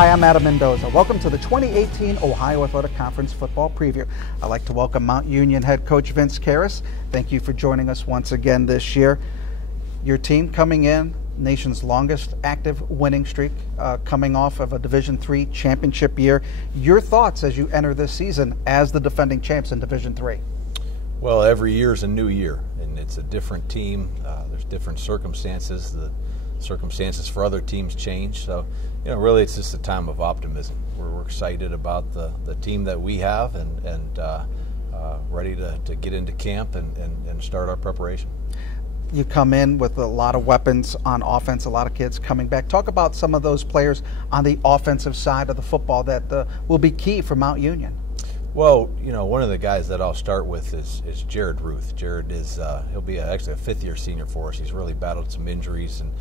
Hi, I'm Adam Mendoza. Welcome to the 2018 Ohio Athletic Conference Football Preview. I'd like to welcome Mount Union head coach Vince Kehres. Thank you for joining us once again this year. Your team coming in, nation's longest active winning streak, coming off of a Division III championship year. Your thoughts as you enter this season as the defending champs in Division III? Well, every year is a new year, and it's a different team. There's different circumstances. The circumstances for other teams change. So, really it's just a time of optimism. We're excited about the team that we have and ready to get into camp and start our preparation. You come in with a lot of weapons on offense, a lot of kids coming back. Talk about some of those players on the offensive side of the football that will be key for Mount Union. Well, one of the guys that I'll start with is Jared Ruth. Jared is he'll be actually a fifth-year senior for us. He's really battled some injuries and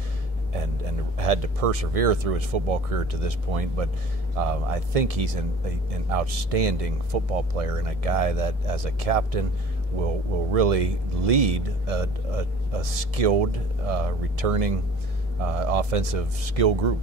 had to persevere through his football career to this point. But I think he's an outstanding football player and a guy that, as a captain, will really lead a skilled, returning offensive skill group.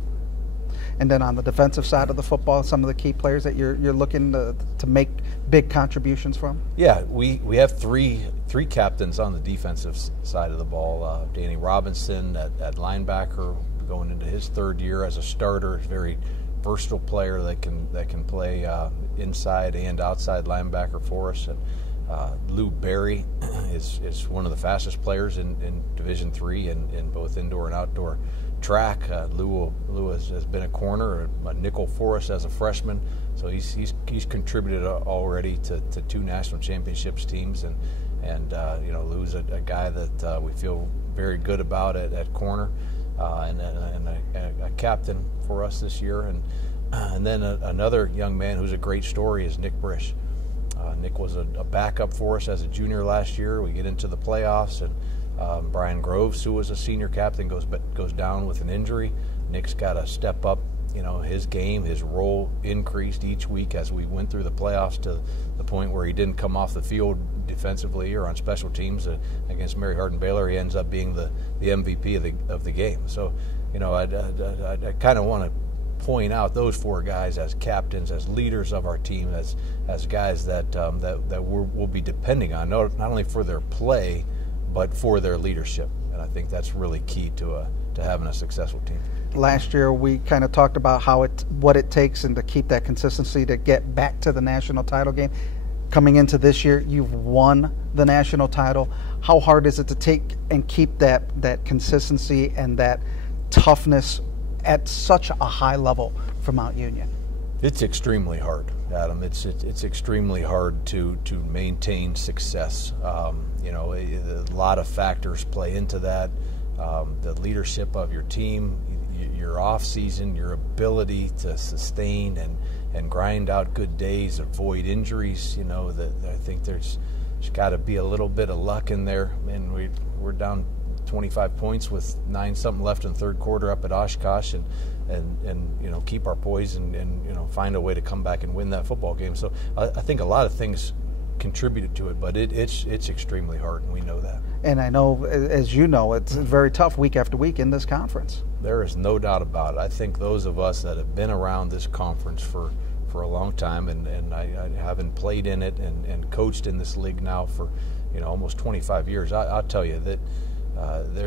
And then on the defensive side of the football, some of the key players that you're looking to make big contributions from? Yeah, we have three captains on the defensive side of the ball. Danny Robinson at linebacker, going into his third year as a starter, very versatile player that can play inside and outside linebacker for us. And Lou Berry is one of the fastest players in Division III in both indoor and outdoor track. Lou has been a corner, a nickel for us as a freshman, so he's contributed already to two national championships teams, and Lou's a guy that we feel very good about at corner, and a captain for us this year, and then another young man who's a great story is Nick Brish. Nick was a backup for us as a junior last year. We get into the playoffs, and Brian Groves, who was a senior captain, goes down with an injury. Nick's got to step up, his game, his role increased each week as we went through the playoffs to the point where he didn't come off the field defensively or on special teams against Mary Hardin Baylor. He ends up being the MVP of the game. So, I kind of want to point out those four guys as captains, as leaders of our team, as guys that we'll be depending on, not only for their play, but for their leadership. And I think that's really key to having a successful team. Last year we kind of talked about what it takes and to keep that consistency to get back to the national title game. Coming into this year, you've won the national title. How hard is it to take and keep that consistency and that toughness at such a high level for Mount Union? It's extremely hard, Adam. It's extremely hard to maintain success. A lot of factors play into that. The leadership of your team, your off season, your ability to sustain and grind out good days, avoid injuries. I think there's got to be a little bit of luck in there. And we're down 25 points with 9-something left in the third quarter up at Oshkosh, and keep our poise and find a way to come back and win that football game. So I think a lot of things contributed to it, but it's extremely hard, and we know that. And I know, as you know, it's very tough week after week in this conference. There is no doubt about it. I think those of us that have been around this conference for a long time, and I haven't played in it and coached in this league now for almost 25 years, I'll tell you that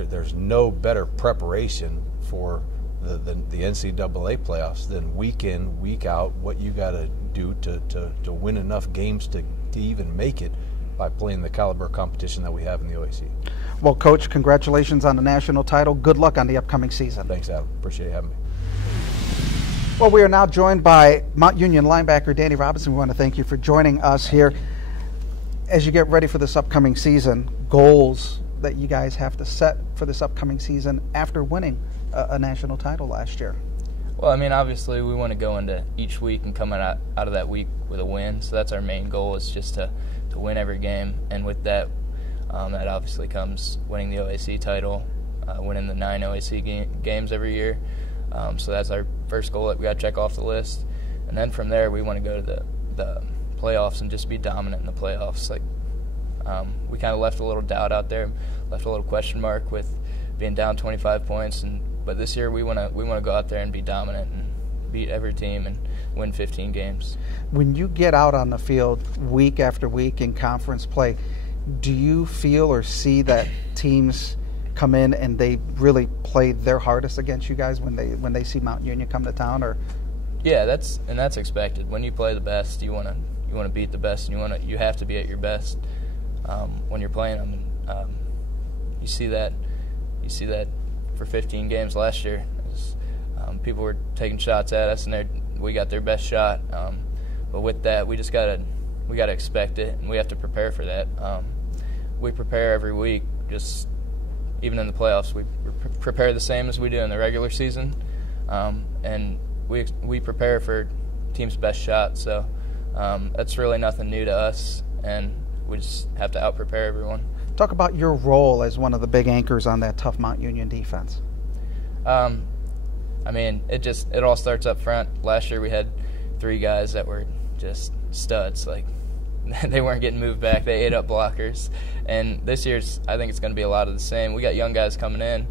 there's no better preparation for the NCAA playoffs than week in, week out, what you got to do to win enough games to even make it by playing the caliber competition that we have in the OAC. Well, Coach, congratulations on the national title. Good luck on the upcoming season. Thanks, Adam. Appreciate you having me. Well, we are now joined by Mount Union linebacker Danny Robinson. We want to thank you for joining us here. As you get ready for this upcoming season, goals that you guys have to set for this upcoming season after winning a national title last year? Well, obviously we want to go into each week and come out of that week with a win. So that's our main goal, is just to win every game. And with that, that obviously comes winning the OAC title, winning the 9 OAC games every year. So that's our first goal that we got to check off the list. And then from there, we want to go to the playoffs and just be dominant in the playoffs. We kind of left a little doubt out there, left a little question mark with being down 25 points, but this year we want to go out there and be dominant and beat every team and win 15 games. When you get out on the field week after week in conference play, do you feel or see that teams come in and they really play their hardest against you guys when they see Mount Union come to town? Or yeah, that's expected. When you play the best, you want to beat the best, and you have to be at your best when you're playing them. And, you see that for 15 games last year. People were taking shots at us, and we got their best shot. But with that, we gotta expect it, and we have to prepare for that. We prepare every week. Just even in the playoffs, we prepare the same as we do in the regular season, and we prepare for team's best shot. So that's really nothing new to us, and we just have to out-prepare everyone. Talk about your role as one of the big anchors on that tough Mount Union defense. I mean, it all starts up front. Last year we had 3 guys that were just studs. Like, they weren't getting moved back. They ate up blockers. And this year's, I think it's going to be a lot of the same. We got young guys coming in,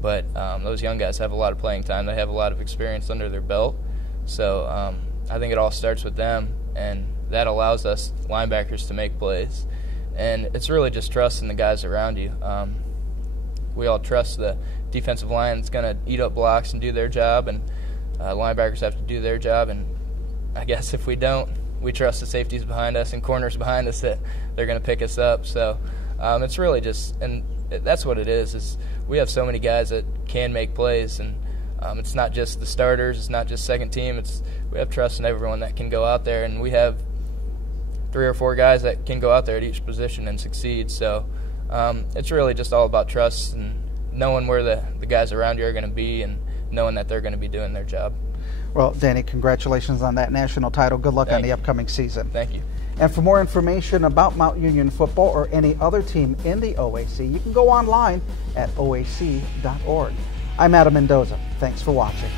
but those young guys have a lot of playing time. They have a lot of experience under their belt. So I think it all starts with them, and that allows us linebackers to make plays. And it's really just trusting the guys around you. We all trust the defensive line is going to eat up blocks and do their job, and linebackers have to do their job. And I guess if we don't, we trust the safeties behind us and corners behind us that they're going to pick us up. So it's really just, and that's what it is we have so many guys that can make plays, and it's not just the starters, it's not just second team, we have trust in everyone that can go out there, and we have 3 or 4 guys that can go out there at each position and succeed. So it's really just all about trust and knowing where the guys around you are going to be and knowing that they're going to be doing their job. Well, Danny, congratulations on that national title. Good luck on the upcoming season. Thank you. And for more information about Mount Union football or any other team in the OAC, you can go online at oac.org. I'm Mendoza. Thanks for watching.